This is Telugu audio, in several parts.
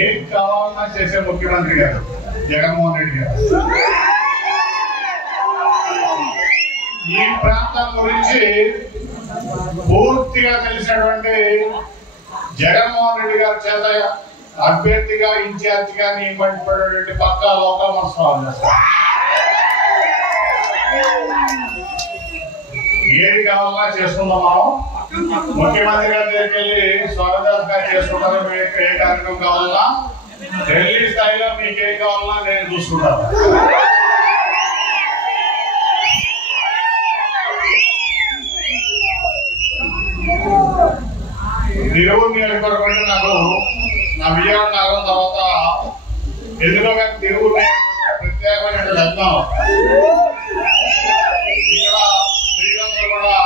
ఏం కావాలన్నా చేసే ముఖ్యమంత్రి గారు జగన్మోహన్ రెడ్డి గారు. ఈ ప్రాంతం గురించి పూర్తిగా తెలిసినటువంటి జగన్మోహన్ రెడ్డి గారి చేత అభ్యర్థిగా ఇన్ఛార్జిగా నియమించబడినటువంటి పక్కా లోకల్ మనసు చేస్తారు. ఏది కావాలన్నా చేసుకుందాం. మనం ముఖ్యమంత్రి గారి దగ్గరికి వెళ్ళి స్వాగతంగా చేసుకుంటారు. మీకు ఏ కార్యక్రమం కావాలన్నా ఢిల్లీ స్థాయిలో మీకు ఏం కావాలన్నా నేను చూసుకుంటాను. తిరువురు నియోజకవర్గం అంటే నాకు నా విజయవాడ నగరం తర్వాత ఎందుకో కానీ తిరువురు ప్రత్యేకమైన లగ్నం. ఇక్కడ శ్రీలంకలో కూడా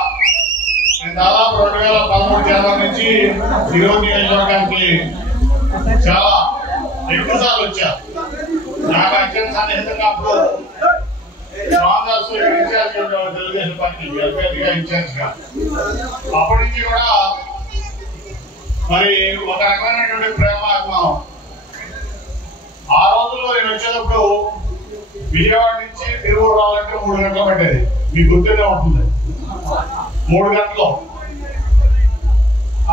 నేను దాదాపు 2013 జనవరి నుంచి తిరువురు నియోజకవర్గానికి చాలా ఎక్కువ సార్లు వచ్చాను. నాకు అత్యంత సన్నిహితంగా అప్పుడు రామదాస్ ఇన్ఛార్జ్ తెలుగుదేశం పార్టీ అభ్యర్థిగా ఇన్ఛార్జ్గా అప్పటి నుంచి కూడా మరి ఒక రకమైనటువంటి ప్రేమ అభిమానం. ఆ రోజుల్లో నేను వచ్చేటప్పుడు విజయవాడ నుంచి తిరువురు రావాలంటే 3 గంటలు పట్టేది. మీకు గుర్తునే ఉంటుంది, 3 గంటలు.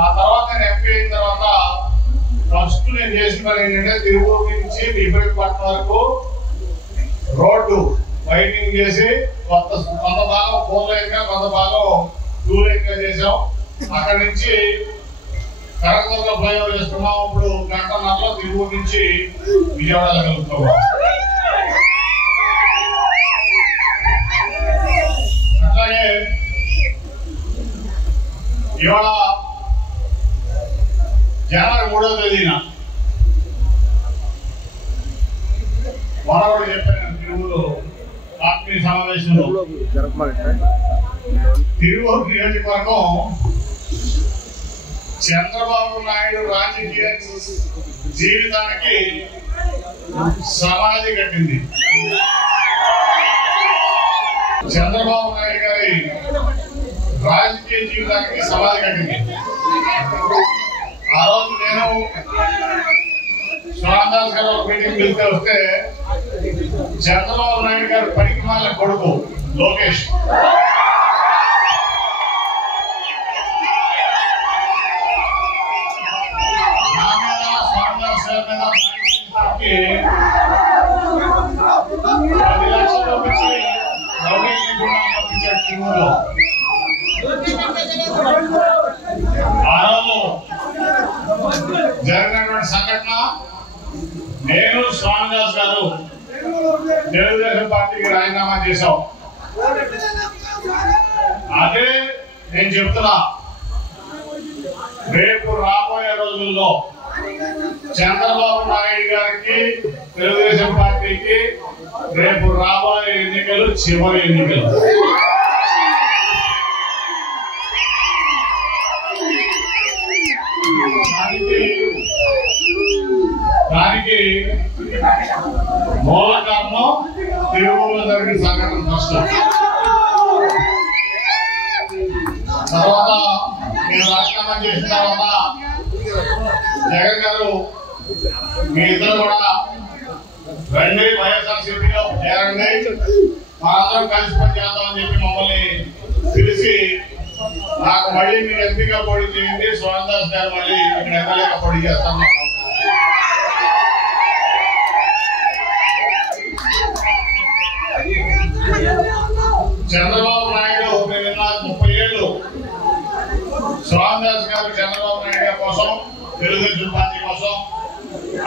ఆ తర్వాత నేను ఎంపీ అయిన తర్వాత ఫస్ట్ నేను చేసిన పని ఏంటంటే తిరువురు నుంచి ఇబ్రహీంపట్నం వరకు రోడ్డు వైడింగ్ చేసి కొంత భాగం 4 లైన్ గా కొంత భాగం 2 లైన్ గా చేసాం. అక్కడి నుంచి కనకదుర్గ ఫ్లైఓవర్ చేస్తున్నాం. ఇప్పుడు గంటన్నరలో తిరువురు నుంచి విజయవాడ వెళ్ళగలుగుతున్నాం. అట్లాగే ఇవాళ జనవరి 3వ తేదీన మనవాడు చెప్పాను తిరువురు పార్టీ సమావేశంలో తిరువురు నియోజకవర్గం చంద్రబాబు నాయుడు రాజకీయ జీవితానికి సమాధి కట్టింది. చంద్రబాబు నాయుడు గారి రాజకీయ జీవితానికి సమాధి కట్టింది. ఆ రోజు నేను శ్రీరామదాస్ గారు ఒక మీటింగ్ పిలిస్తే వస్తే చంద్రబాబు నాయుడు గారు పనికి మాలిన కొడుకు లోకేష్ జరిగినటువంటి సంఘటన నేను స్వామిదాస్ గారు తెలుగుదేశం పార్టీకి రాజీనామా చేశాం. అదే నేను చెప్తున్నా, రేపు రాబోయే రోజుల్లో చంద్రబాబు నాయుడు గారికి తెలుగుదేశం పార్టీకి రేపు రాబోయే ఎన్నికలు చివరి ఎన్నికలు. దానికి మూల కారణం తిరుమలలో జరిగిన సంఘటన ఫస్ట్. తర్వాత నేను రాజీనామా చేసిన తర్వాత జగన్ గారు మీ ఇద్దరు కూడా రండి వైఎస్ఆర్సీపీలో చేరండి, మనందరం కలిసి పనిచేద్దామని చెప్పి మమ్మల్ని పిలిచి నాకు మళ్ళీ మీరు ఎంపీగా పోటీ చేయండి, స్వామిదాస్ గారు మళ్ళీ ఇక్కడ ఎమ్మెల్యేగా పోటీ చేస్తాను. చంద్రబాబు నాయుడు మేము 30 ఏళ్ళు స్వామిదాస్ గారు చంద్రబాబు నాయుడు గారి కోసం తెలుగుదేశం పార్టీ కోసం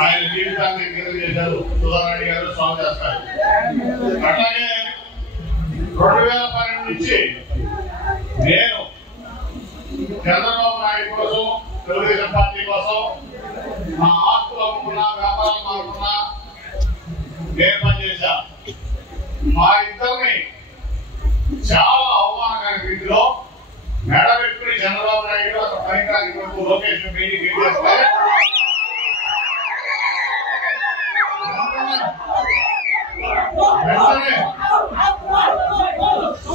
ఆయన జీవితాన్ని అంకితం చేశారు. సుధారెడ్డి గారు, స్వామిదాస్ గారు. అట్లాగే 2012 నుంచి నేను చంద్రబాబు నాయుడు కోసం తెలుగుదేశం పార్టీ కోసం మా ఆస్తులు అమ్ముకున్నా, వ్యాపారాలు మారుకున్నా నేను పనిచేశాను. మా ఇద్దరిని చాలా అవమానకర రీతిలో మెడ పెట్టుకుని చంద్రబాబు నాయుడు అక్కడ పనికాని కొడుకు లోకేష్ మీటింగ్ చేస్తే వెంటనే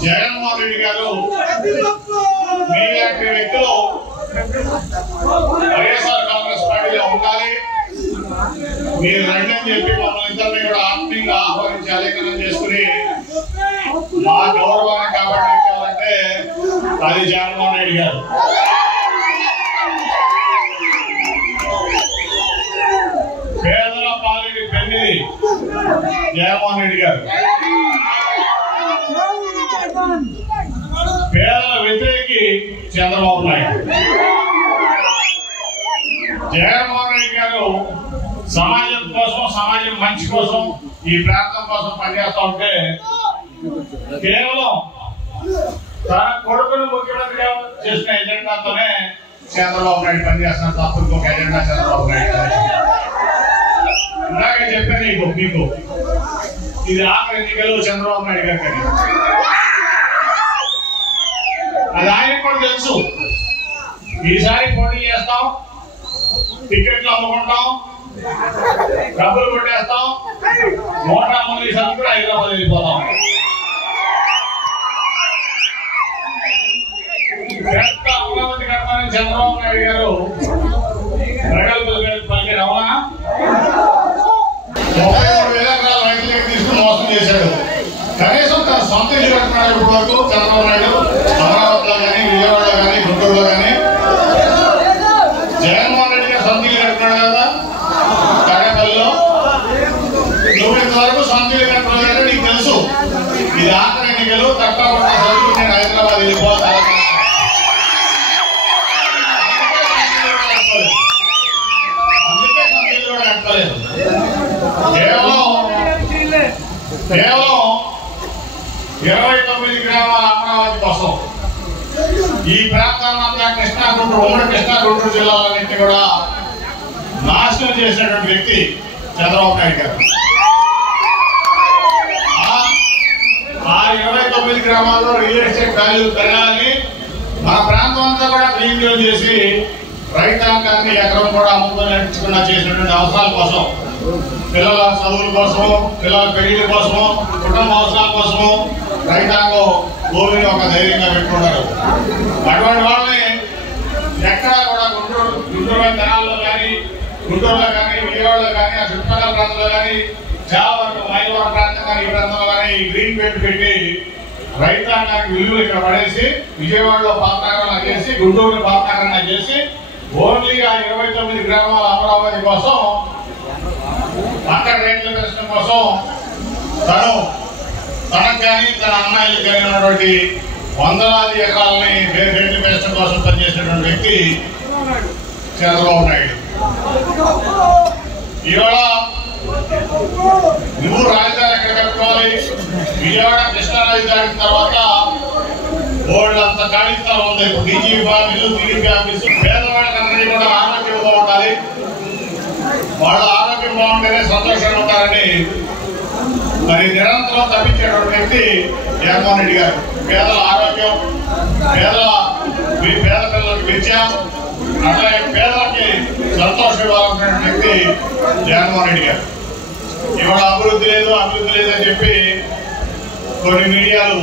జగన్మోహన్ రెడ్డి గారు మీలాంటి వ్యక్తులు వైఎస్ఆర్ కాంగ్రెస్ పార్టీలో ఉండాలి, మీరు రండి అని చెప్పి మమ్మల్ని ఇద్దరిని కూడా ఆత్మీయంగా ఆహ్వానించి ఆలేఖనం చేసుకుని మా గౌరవాన్ని కాపాడాలంటే అది జగన్మోహన్ రెడ్డి గారు. పేదల పాలిటి పెన్నిది జగన్మోహన్ రెడ్డి గారు. పేదల వ్యతిరేకి చంద్రబాబు నాయుడు. జగన్మోహన్ రెడ్డి గారు సమాజం కోసం, సమాజం మంచి కోసం, ఈ ప్రాంతం కోసం పనిచేస్తా ఉంటే కేవలం తన కొడుకును ముఖ్యమంత్రి చేసిన ఎజెండాతోనే చంద్రబాబు నాయుడు పనిచేస్తున్న తప్ప ఇంకొక ఎజెండా చంద్రబాబు నాయుడు. ఇలాగే చెప్పాను మీకు ఇది ఆఖరి ఎన్నికలు చంద్రబాబు నాయుడు గారు కానీ అది ఆయనకు కూడా తెలుసు. ఈసారి పోటీ చేస్తాం, టికెట్లు అమ్ముకుంటాం, డబ్బులు కొట్టేస్తాం, మోటార్ మంది కూడా హైదరాబాద్ వెళ్ళిపోతాం. అమరావతి కట్టాలని చంద్రబాబు నాయుడు గారు ప్రగల్భాలు పలికారు. అవునా? 33,000 ఎకరాల రైతులకు తీసుకుని మోసం చేశాడు. కనీసం తన సొంత ఇల్లు కట్టుకున్నాడు ఇప్పుడు వరకు చంద్రబాబు నాయుడు. అమరావతిలో కానీ, విజయవాడలో కానీ, గుంటూరులో కానీ. జగన్మోహన్ రెడ్డి గారు సొంత ఇల్లు కట్టుకున్నాడు కదా తాడేపల్లిలో. నువ్వు ఇంతవరకు సొంత ఇల్లు కట్టుకోలేదు, నీకు తెలుసు. ఇది ఆఖరి ఎన్నికలు, తప్పకుండా చదువు నేను హైదరాబాద్ వెళ్ళిపోతాను. అందుకే సొంత ఇల్లు కూడా కట్టలేదు. కేవలం 29 గ్రామాల అమరావతి కోసం ఈ ప్రాంతాన్నంతా కృష్ణా గుంటూరు, ఉమ్మడి కృష్ణా గుంటూరు జిల్లాలన్నింటినీ కూడా నాశనం చేసినటువంటి వ్యక్తి చంద్రబాబు నాయుడు గారు. ఆ 29 గ్రామాల్లో రియల్ ఎస్టేట్ వాల్యూ పెరగాలని మన ప్రాంతం అంతా కూడా క్లీన్ చేసి రైతాంగాన్ని ఎకరం కూడా అమ్ముకునేట్టుకున్నా చేసినటువంటి అవసరాల కోసం, పిల్లల చదువుల కోసము, పిల్లల పెళ్లి కోసము, కుటుంబ అవసరాల కోసము రైతాంగం భూమిని ఒక ధైర్యంగా పెట్టుకున్నారు. అటువంటి వాళ్ళని ఎక్కడా కూడా గుంటూరు తెనాల్లో కానీ, గుంటూరులో కానీ, విజయవాడలో కానీ, ఆ చుట్టుపక్కల ప్రాంతంలో కానీ, చాలా వరకు మైలవరం ప్రాంతం కానీ, ఈ ప్రాంతంలో కానీ గ్రీన్ బెల్ట్ పెట్టి రైతాంగానికి విలువలు ఇక్కడ పడేసి విజయవాడలో పాతనగరంగా చేసి, గుంటూరులో పాతనగరంగా చేసి ఓన్లీ ఆ 29 గ్రామాల అమరావతి కోసం, అక్కడ రేట్ల దర్శనం కోసం తనకు కానీ తన అమ్మాయిలకు కానీ ఉన్నటువంటి వందలాది ఎకరాలని రేట్ల దర్శనం కోసం పనిచేసినటువంటి వ్యక్తి చంద్రబాబు నాయుడు. ఇవాళ నువ్వు రాజధాని ఎక్కడ కట్టుకోవాలి? విజయవాడ కృష్ణా రాజధాని తర్వాత బోర్డు ఖాళీ స్థలం ఉంది. DGP office, TDP office. పేదవాళ్ళకందరినీ కూడా ఆరోగ్యం బాగుండాలి, వాళ్ళ ఆరోగ్యం బాగుంటేనే సంతోషంగా ఉంటారని మరి నిరంతరం తప్పించేటువంటి వ్యక్తి జగన్మోహన్ రెడ్డి గారు. పేదల ఆరోగ్యం, పేద పిల్లలకు విద్య, అట్లాగే పేదలకి సంతోషం ఇవ్వాలనుకున్న వ్యక్తి జగన్మోహన్ రెడ్డి గారు. ఇవాళ అభివృద్ధి లేదు అని చెప్పి కొన్ని మీడియాలు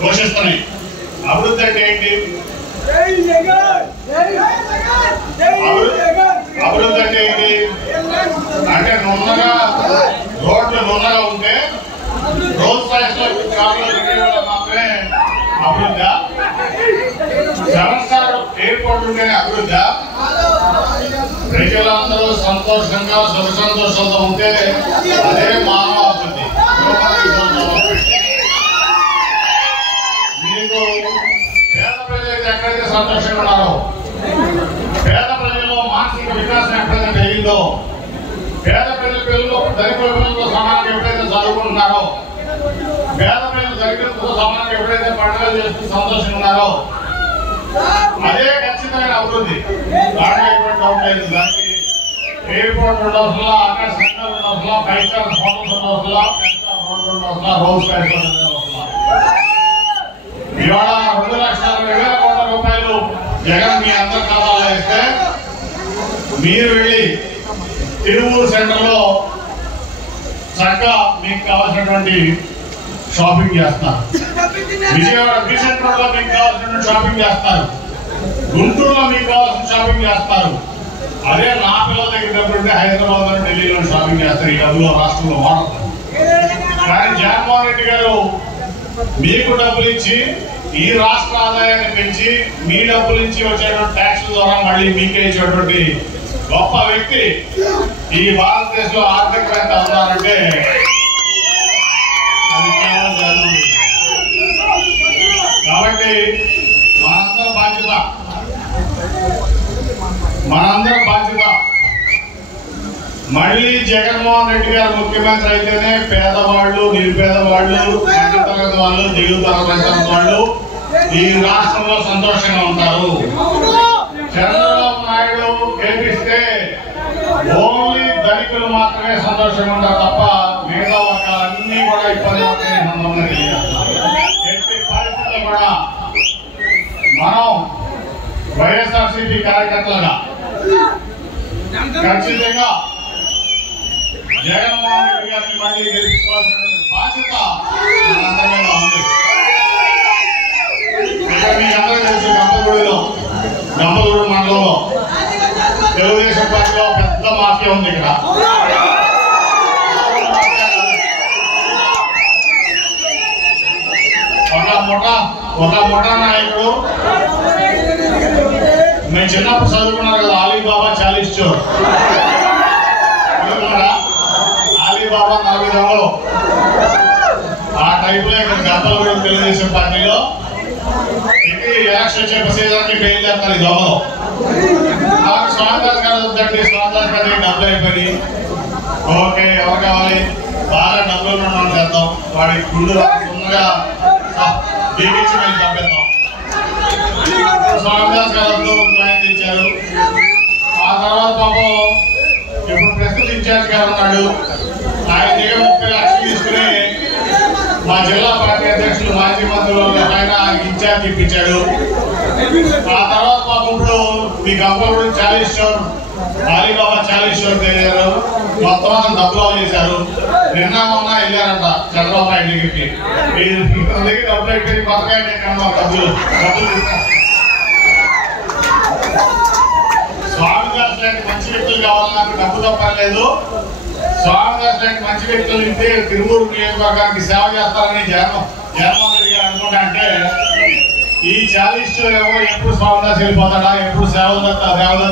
ఘోషిస్తున్నాయి. అభివృద్ధి అంటే ఏంటి? అభివృద్ధి అంటే ఏంటి అంటే నున్నగా రోడ్లు నున్నగా ఉంటే రోడ్ సైజ్ లో కార్లు మాత్రమే అభివృద్ధి. 7 స్టార్ ఎయిర్పోర్ట్ ఉంటేనే అభివృద్ధి. ప్రజలందరూ సంతోషంగా సుఖ సంతోషంతో ఉంటే అదే మానవ అభివృద్ధి. మీకు పేద ప్రజలు ఎక్కడైతే సంతోషంగా ఉన్నారో, పేద ప్రజల్లో మానసిక వికాసం ఎక్కడైతే జరిగిందో, పేద ప్రజల పిల్లలు దళిత పిల్లలతో సమానంగా ఎప్పుడైతే చదువుకుంటున్నారో, పేద ప్రజలు దళితులతో సమానంగా ఎప్పుడైతే పండుగలు చేస్తూ సంతోషంగా ఉన్నారో అదే ఖచ్చితమైన అభివృద్ధి. దాంట్లో ఎటువంటి డౌట్ లేదు. దానికి ఎయిర్పోర్ట్ ఉండవసలా, ఆకాశ సెంటర్ ఉండవసలా, 5 స్టార్ హోటల్స్ ఉండవసలా, 10 స్టార్ హోటల్ ఉండవసలా, రోడ్స్ ఉండవసలా. ఇవాళ 2,20,000 కోట్ల రూపాయలు జగన్ మీ అందరి ఖాతాలో వేస్తే మీరు వెళ్ళి తిరుమూరు సెంటర్ లో చక్కగా మీకు కావాల్సినటువంటి షాపింగ్ చేస్తారు. విజయవాడ బీ సెంటర్ లో మీకు కావాల్సినటువంటి షాపింగ్ చేస్తారు. గుంటూరులో మీకు కావాల్సిన షాపింగ్ చేస్తారు. అదే నా పిల్లల దగ్గర హైదరాబాద్ ఢిల్లీలో షాపింగ్ చేస్తారు. ఈ డబ్బులు రాష్ట్రంలో వాడతారు. కానీ జగన్మోహన్ రెడ్డి గారు మీకు డబ్బులు ఇచ్చి ఈ రాష్ట్ర ఆదాయాన్ని పెంచి మీ డబ్బుల నుంచి వచ్చేటువంటి ట్యాక్స్ ద్వారా మళ్ళీ మీకే ఇచ్చేటువంటి గొప్ప వ్యక్తి ఈ భారతదేశంలో ఆర్థికవేత్త ఉన్నారంటే అది కేవలం జగన్మోహన్ రెడ్డి. కాబట్టి మనందరం బాధ్యత మళ్ళీ జగన్మోహన్ రెడ్డి గారు ముఖ్యమంత్రి అయితేనే పేదవాళ్ళు, నిరుపేదవాళ్ళు, మధ్యతరగతి వాళ్ళు, దిగువ తరగతి వాళ్ళు ఈ రాష్ట్రంలో సంతోషంగా ఉంటారు. చంద్రబాబు నాయుడు గెలిపిస్తే ఓన్లీ ధనికులు మాత్రమే సంతోషంగా ఉంటారు తప్ప మిగతా వర్గాలన్నీ కూడా ఇబ్బంది పడుతున్నాయి. ఎట్టి పరిస్థితుల్లో కూడా మనం వైఎస్ఆర్సీపీ కార్యకర్తలుగా ఖచ్చితంగా జగన్మోహన్ రెడ్డి గారిని మళ్ళీ గెలిపించుకోవాల్సినటువంటి బాధ్యత మనందరి మీద ఉంది. ఇక్కడ మీకు అందరూ తెలుసు, గంపలగూడు మండలంలో తెలుగుదేశం పార్టీలో పెద్ద మాఫియా ఉంది. ఇక్కడ ఒక ముఠా నాయకుడు మేము చిన్నప్పుడు చదువుకున్నారు కదా, అలీబాబా 40 చోర్. అలీబాబా 40 దొంగలు. ఆ టైప్ లో ఇక్కడ గంపలగూడ తెలుగుదేశం పార్టీలో ఇది ఎలక్షన్ వచ్చే సీజన్కి బెయిల్ చేస్తారు ఈ దొంగలు. నాకు స్వామిదాస్ గారు వద్దండి, స్వామిదాస్ గారి డబ్బులు అయిపోయి ఓకే ఎవరు కావాలి బాగా డబ్బులు మనం చేద్దాం, వాడి గుండు తొందరగా బీకించి మేము పంపిద్దాం. స్వామిదాస్ గారు ఇచ్చారు. ఆ తర్వాత పాపం ఇప్పుడు ప్రస్తుత ఇన్ఛార్జ్ గారు ఉన్నాడు, ఆయన దగ్గర 30 లక్షలు తీసుకుని మా జిల్లా పార్టీ అధ్యక్షులు మాజీ మంత్రులు ఆయన ఇన్ఛార్జ్ ఇప్పించాడు. ఆ తర్వాత పాపం ఇప్పుడు మీ గంపలగూడ 40 చోర్, అలీబాబా 40 చోర్ తెలియారు. మొత్తం అంతా డబ్బులు చేశారు. నిన్న మొన్న వెళ్ళారంట చంద్రబాబు నాయుడు దగ్గరికి. దగ్గర డబ్బులు అయిపోయి కొత్తగా డబ్బులు స్వామిదాస్ లాంటి మంచి వ్యక్తులు కావాలి, నాకు డబ్బు తప్పలేదు. స్వామిదాస్ లాంటి మంచి వ్యక్తులు ఇంటే తిరువూరు నియోజకవర్గానికి సేవ చేస్తారని జగన్మోహన్ రెడ్డి గారు అనుకుంటా. అంటే ఈ 40 చోర్ ఏమో ఎప్పుడు స్వామిదాస్ వెళ్ళిపోతాడా, ఎప్పుడు దేవదత్త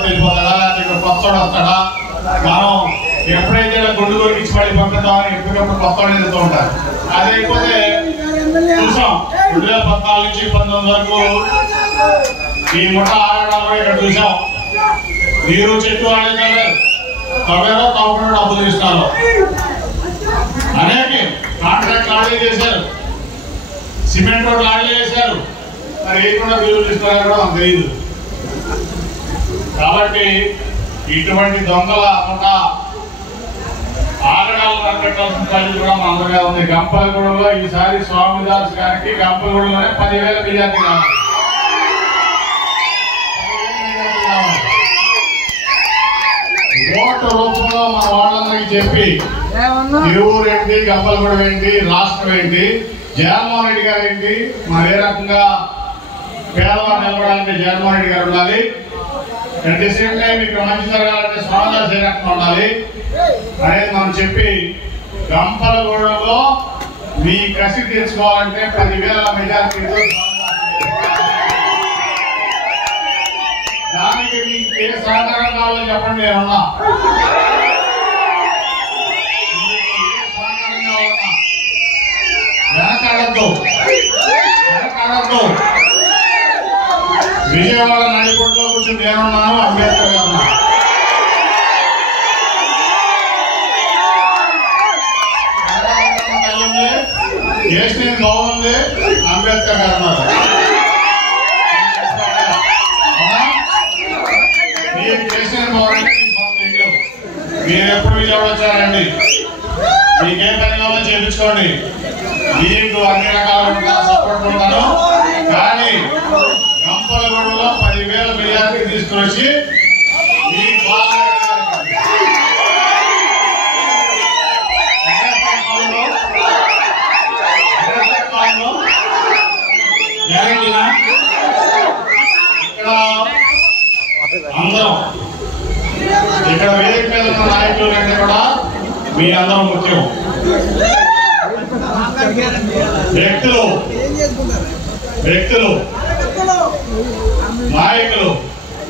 వెళ్ళిపోతాడా, లేకపోతే కొత్తోడు వస్తాడా, మనం ఎప్పుడైతే గుండు కొరికించి మళ్ళీ పంపిద్దామని ఎప్పటికప్పుడు కొత్త వెళ్తూ ఉంటారు. అది అయిపోతే చూసాం 2014 నుంచి 2019 వరకు ఈ ముఠ ఆడడం ఇక్కడ చూసాం. నీరు చెట్టు ఆడేదారు, తవ్వారో తవ్వకుండా డబ్బులు తీస్తున్నారు. అనేక కాంట్రాక్ట్ ఆడే చేశారు, సిమెంట్ రోడ్లు ఆడే చేశారు. మరి ఏకుండా బిల్లు తీస్తున్నారో కూడా మనకు తెలియదు. కాబట్టి ఇటువంటి దొంగల ముఠ ఆగడాలు కనిపెట్టాల్సిన పరిస్థితి కూడా మన అందరిగా ఉంది. గంపలగూడలో ఈసారి స్వామిదాస్ గారికి గంపలగూడలోనే 10,000 మెజార్టీ కావాలి. ఓటు రూపంలో మన వాళ్ళందరికీ చెప్పి తిరువూరు ఏంటి, గంపలగూడ ఏంటి, రాష్ట్రం ఏంటి, జగన్మోహన్ రెడ్డి గారు ఏంటి, మరి ఏ రకంగా పేదవారు నిలబడాలంటే జగన్మోహన్ రెడ్డి గారు ఉండాలి, అట్ ది సేమ్ టైం ఇక్కడ మంచి జరగాలంటే స్వామిదాస్ ఏ రకంగా ఉండాలి అనేది మనం చెప్పి గంపలగూడలో మీ కసి తీర్చుకోవాలంటే 10,000 మెజార్టీతో దానికి మీకు ఏ సహకారం కావాలో చెప్పండి. నేనున్నా ఏ సహకారం కావాలన్నా వెనకాడద్దు. విజయవాడ నడిపొట్టులో కూర్చొని నేనున్నాను, అంబేద్కర్ గారు ఉన్నారు. కేసీఆర్ బాగుంది, అంబేద్కర్ గారు ఉన్నారు. మీరు కేసీఆర్ బాగుంది, మీరు ఎప్పుడు విజయవాడ వచ్చారండి, మీకేం పని కావాలో చేయించుకోండి, మీకు అన్ని రకాల సపోర్ట్ ఉంటాను. కానీ గంపలగూడలో 10,000 మెజార్టీ తీసుకుని వచ్చి మీ ఇక్కడ వేదిక మీద ఉన్న నాయకులు కంటే కూడా మీ అందరం ముఖ్యం. వ్యక్తులు నాయకులు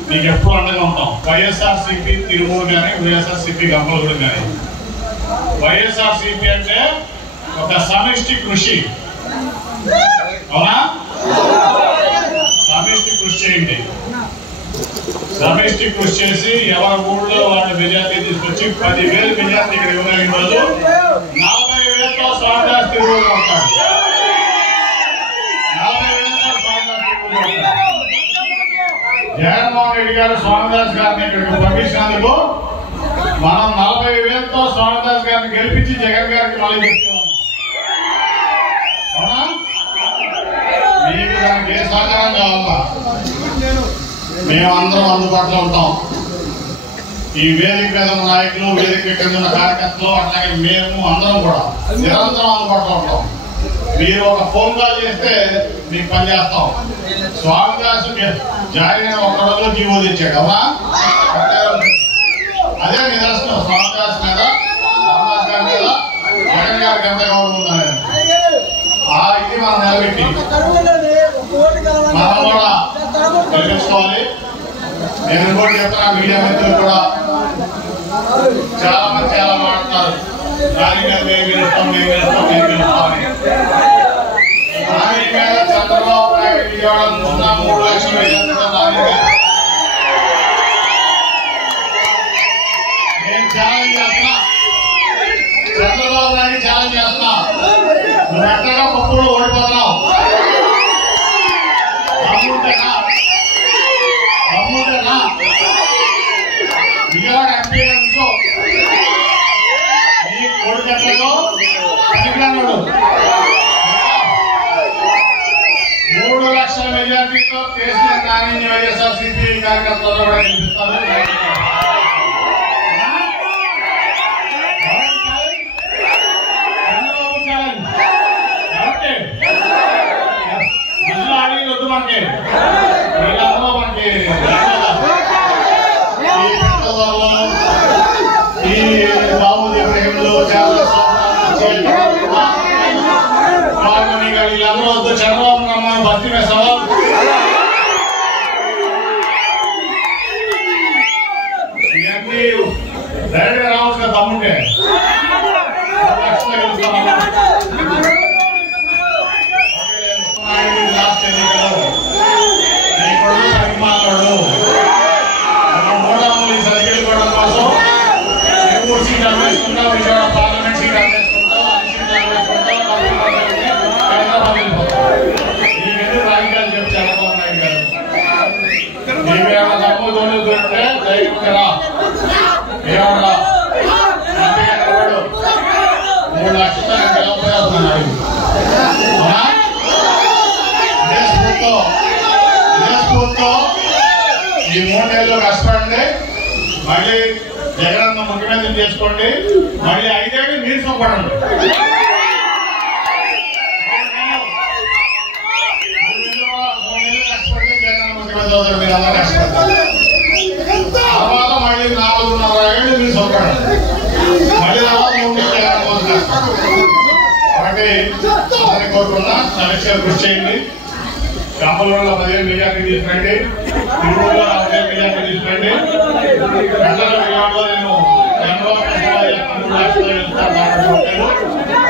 మీకు ఎప్పుడు అండగా ఉంటాం. వైఎస్ఆర్సీపీ తిరుమూరు కానీ వైఎస్ఆర్సీపీ గంపలగూడెం కానీ. వైఎస్ఆర్సీపీ అంటే ఒక సమిష్టి కృషి, అవునా? సమిష్టి కృషి చేయండి. సమిష్టి కృషి చేసి ఎవరి ఊళ్ళో వాళ్ళ మెజార్టీ తీసుకొచ్చి 10,000 మెజార్టీ ఇక్కడ ఇవ్వగలిగిన రోజు 40,000తో స్వామిదాస్ తిరుమూరు ఉంటాడు. 40,000తో స్వామిదాస్ తిరుమూరు ఉంటాడు. జగన్మోహన్ రెడ్డి గారు స్వామిదాస్ గారిని ఇక్కడికి పంపించినందుకు మనం 40,000తో స్వామిదాస్ గారిని గెలిపించి జగన్ గారికి మళ్ళీ చెప్తున్నాం. అవునా? మీకు దానికి ఏ సహకారం కావాలా మేమందరం అందుబాటులో ఉంటాం. ఈ వేదిక మీద ఉన్న నాయకులు, వేదిక కింద ఉన్న కార్యకర్తలు, అట్లాగే మేము అందరం కూడా నిరంతరం అందుబాటులో ఉంటాం. మీరు ఒక ఫోన్ కాల్ చేస్తే మీకు పనిచేస్తాం. స్వామిదాసు జాయిన్ అయిన ఒక రోజులో జీవో తెచ్చాడు, అవునా? అదే నిదర్శనం. స్వామిదాస్ మీద, స్వామిదాస్ గారి మీద జగన్ గారికి ఎంత గౌరవం ఉందని ఇది మనం నిలబెట్టి మనం కూడా గెలిపించుకోవాలి. నేను ఇంకోటి చెప్తున్నా, మీడియా మిత్రులు కూడా చాలా మంది చాలా మాట్లాడుతున్నారు, దాని మీద మేము గెలుస్తాం మేము గెలుస్తామని. దాని మీద చంద్రబాబు నాయుడు విజయవాడ 3 లక్షల నేను ఛాలెంజ్ చేస్తున్నా, చంద్రబాబు నాయుడు ఛాలెంజ్ చేస్తున్నా. నువ్వు ఎక్కడో పప్పులో ఓడిపోతున్నావు. విజయవాడ ఎంపీ నుంచో ఈ కోడికల్లో పనికిరానుడు 3 లక్షల మెజార్టీతో కేసీఆర్ నాని వైఎస్ఆర్సీపీ కార్యకర్తలు కూడా గెలిపిస్తారు. మనకి వీళ్ళందరూ మనకి ఈ దావూద్ ఇబ్రహీంలు వీళ్ళందరూ వద్దు, చంద్రబాబు రమ్మని భర్తీ వేస్తావా? ఇవన్నీ డైరెక్ట్ గా రావచ్చు కదా తమ్ముంటే. లాస్ట్ ఎన్నికలు మాట్లాడు సర్కిల్ కొట్టడం కోసం ఎక్కువ సీట్ అమ్మేసుకుంటాం, విజయవాడ పార్లమెంట్ సీట్ అమ్మేసుకుంటాం, అన్ని సీట్లు అమ్మేసుకుంటాం, హైదరాబాద్ వెళ్ళిపోతాం. నీకెందుకు రాజకీయాలు చెప్పి చంద్రబాబు నాయుడు గారు నీవేమన్నా తక్కువ దోళ్ళు దొరికితే ధైర్యంగా రా. ఏమన్నా 3 లక్షలు గెలవపోతున్నాడు. ఈ 3 నెలలు కష్టపడండి, మళ్ళీ జగనన్న ముఖ్యమంత్రి చేసుకోండి, మళ్ళీ 5 ఏళ్ళు మీరు సొప్పడండి. 3 నెలలు కష్టపడి జగనన్న ముఖ్యమంత్రి అవుతారు. మీరు అందరూ కష్టపడతారు. తర్వాత మళ్ళీ 4.5 ఏళ్ళు మీరు సొప్పడండి, మళ్ళీ తర్వాత 3 నెలలు జగన్ కోసం. కాబట్టి అందరినీ కోరుకున్నా సమస్యలు కృషి చేయండి. గంపలగూడెంలో 10,000 మెజార్టీ తీసుకురండి, తిరుమలలో 40,000 మెజార్టీ తీసుకురండి. గంటల విజయవాడలో నేను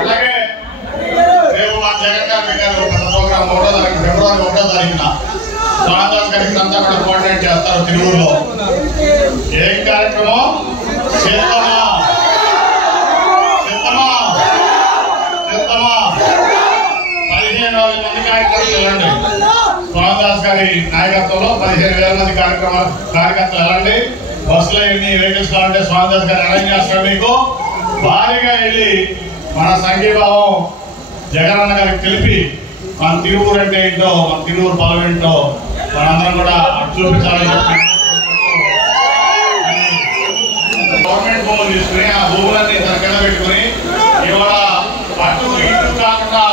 అలాగే రేపు మా జగన్ గారు పెట్టారు పెద్ద ప్రోగ్రామ్ ఫిబ్రవరి 1వ తారీఖున స్వామిదాస్ గారికి అంతా కూడా కోఆర్డినేట్ చేస్తారు తిరుమలలో. ఏం కార్యక్రమం చేస్తామా? 15,000 మంది కార్యకర్తలు వెళ్ళండి. స్వామిదాస్ గారి నాయకత్వంలో 15,000 మంది కార్యకర్తలు వెళ్ళండి. బస్సులో ఎన్ని వెహికల్స్ కావాలంటే స్వామిదాస్ గారు అరేంజ్ చేస్తారు. మీకు భారీగా వెళ్ళి మన సంఘీభావం జగనన్న గారికి తెలిపి మన తిరుమూరు అంటే ఏంటో, మన తిరుమూరు పొలం ఏంటో మనందరం కూడా చూపించాలని చెప్పి గవర్నమెంట్ భూములు తీసుకుని ఆ భూములన్నీ తన కింద పెట్టుకుని ఇవాళ అటు ఇటు కాకుండా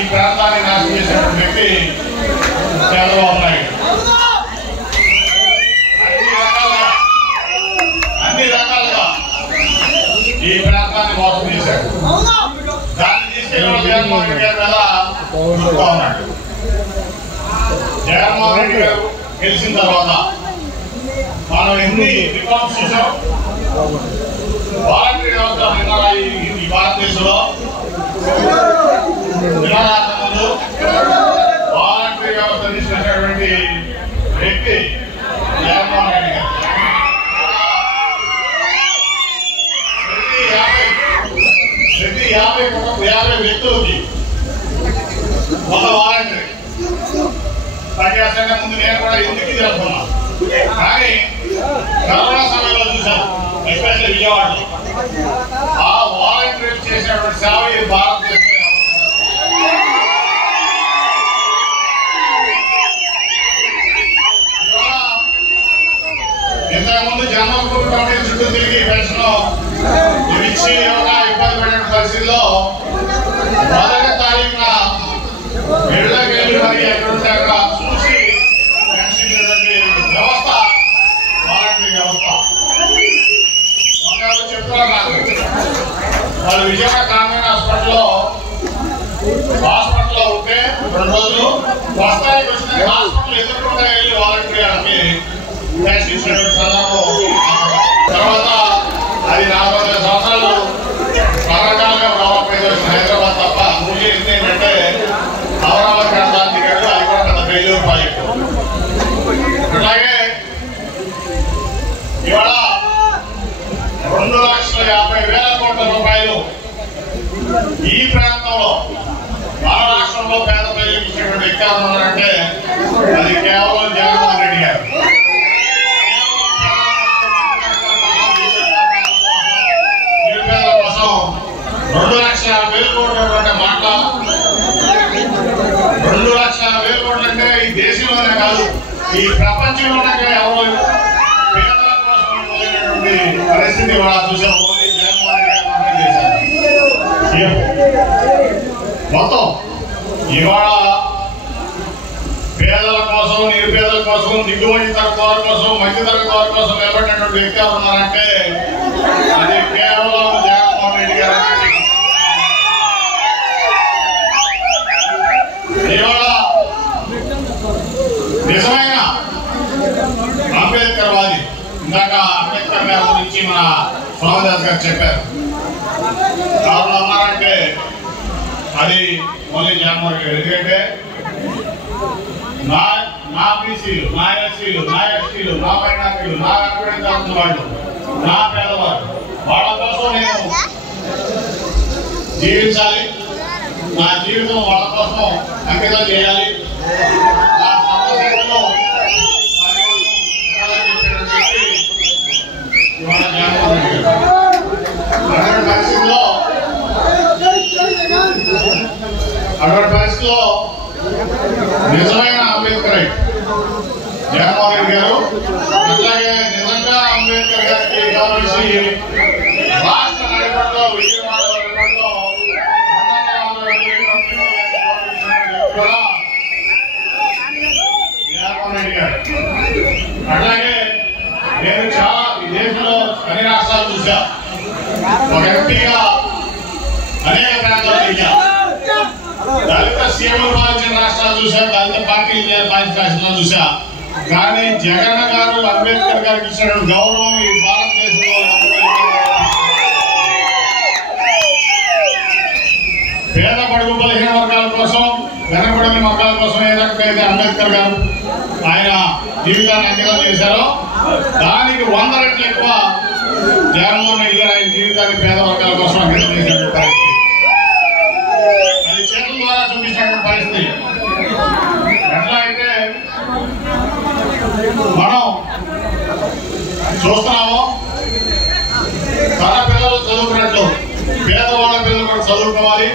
ఈ ప్రాంతాన్ని నాశనం చేసినటువంటి వ్యక్తి చంద్రబాబు నాయుడు. అన్ని రకాలుగా ఈ ప్రాంతాన్ని మోసం చేశాడు. దాన్ని తీసుకెళ్ళి జగన్మోహన్ రెడ్డి గారి మీద ఉన్నాడు. జగన్మోహన్ రెడ్డి గారు గెలిచిన తర్వాత మనం ఎన్ని రిఫార్మ్స్ చూసాం. వాలంటరీ వ్యవస్థ విన్నారా ఈ భారతదేశంలో? విన్నారా? ముందు వాలంటరీ వ్యవస్థ తీసుకున్నటువంటి వ్యక్తి జగన్మోహన్ రెడ్డి గారు. ప్రతి 50 వ్యక్తులకి ఒక వాలంటరీ పనిచేస్తున్న ముందు నేను కూడా ఎందుకు తెలుసుకున్నా. కానీ కరోనా సమయంలో చూసాను, ఎస్పెషల్లీ విజయవాడలో ఆ వాలంటరీ చేసినటువంటి సేవ ఈ భారతదేశంలో ఇంతకుముందు జన్మభూమి కమిటీ చుట్టూ తిరిగి పెన్షన్ ఇచ్చి ఇబ్బంది పడిన పరిస్థితుల్లో మొదటి తారీఖున ఇళ్లకి వెళ్ళి మరి ఎక్కడుంటే అక్కడ చూసి పెన్షన్ వ్యవస్థ వాలంటరీ వ్యవస్థ. మొన్న చెప్తున్నారు నాకు, వాళ్ళు విజయవాడ గ్రామీణ హాస్పిటల్లో ఉంటే 2 రోజులు వస్తాయి వచ్చిన హాస్పిటల్ ఎదుర్కొంటే వెళ్ళి వాలంటరీ వాళ్ళకి పెన్షన్ ఇచ్చినటువంటి సందర్భం. తర్వాత అది 40 సంవత్సరాలు రకరకాలుగా డెవలప్ అయితే వచ్చిన హైదరాబాద్ తప్ప మూల్యం ఏంటంటే అమరావతి రాజధాని దిగాడు. అది కూడా పెద్ద ఫెయిల్యూర్ ప్రాజెక్టు. అలాగే ఇవాళ 2,50,000 కోట్ల రూపాయలు ఈ ప్రాంతంలో మన రాష్ట్రంలో పేద ప్రజలకు ఇచ్చినటువంటి వ్యక్తి ఉన్నారంటే అది కేవలం జగన్మోహన్ రెడ్డి గారు. నిరుపేదల కోసం 2,50,000 కోట్ల మాట. 2,50,000 కోట్లు అంటే ఈ దేశంలోనే కాదు, ఈ ప్రపంచంలోనే ఎవరు పేదల కోసం మొదలైనటువంటి పరిస్థితి కూడా చూసాం. జగన్మోహన్ రెడ్డి గారు మొత్తం ఇవాళ పేదల కోసం, నిరుపేదల కోసం, దిగుమతి తరగతి వారి కోసం, మధ్య తరగతి వారి కోసం నిలబడినటువంటి వ్యక్తి ఉన్నారంటే అది కేవలం జగన్మోహన్ రెడ్డి గారు. ఇవాళ నిజమైన అంబేద్కర్ వాది. ఇందాక అంబేద్కర్ గారి గురించి మన సోమదాస్ గారు చెప్పారు. కారణం ఉన్నారంటే అది ఓన్లీ జగన్మోహన్ రెడ్డి. ఎందుకంటే నా బీసీలు, నా ఎస్సీలు, నా ఎస్టీలు, నా మైనార్టీలు, నా వెనుకబడిన తరగతి వాళ్ళు, నా పేదవాళ్ళు, వాళ్ళ కోసం నేను జీవించాలి. నా జీవితం వాళ్ళ కోసం అంకితం చేయాలి. నా సమస్యలో ఇవాళ జగన్మోహన్ రెడ్డి గారు అటువంటి పరిస్థితిలో నిజమైన అంబేద్కర్ జగన్మోహన్ రెడ్డి గారు. అట్లాగే నిజంగా అంబేద్కర్ గారికి గౌరవించి రాష్ట్ర నడిపడిలో విజయవాడ నడిపడిలో జగన్మోహన్ రెడ్డి గారు. అట్లాగే నేను చాలా ఈ దేశంలో అన్ని రాష్ట్రాలు చూసా. ఒక ఎంపీగా అనేక ప్రాంతాలు తిరిగా. దళిత సీఎంలు పాలించిన రాష్ట్రాలు చూసా, దళిత పార్టీలు పాలించిన రాష్ట్రాలు చూసా. కానీ జగన్ గారు అంబేద్కర్ గారికి ఇచ్చిన గౌరవం ఈ భారతదేశంలో పేద బడుగు బలహీన వర్గాల కోసం, వెనకబడిన వర్గాల కోసం ఏ రకమైతే అంబేద్కర్ గారు ఆయన జీవితాన్ని అంకితం చేశారో దానికి 100 రెట్లు ఎక్కువ జగన్మోహన్ రెడ్డి గారు ఆయన జీవితాన్ని పేద వర్గాల కోసం అంకితం చేసినటువంటి పరిస్థితి. అది చేతుల ద్వారా చూపించినటువంటి పరిస్థితి. ఎట్లా అయితే మనం చూస్తున్నామో తన పిల్లలు చదువుకున్నట్లు పేదవాళ్ళ పిల్లలు కూడా చదువుకోవాలి.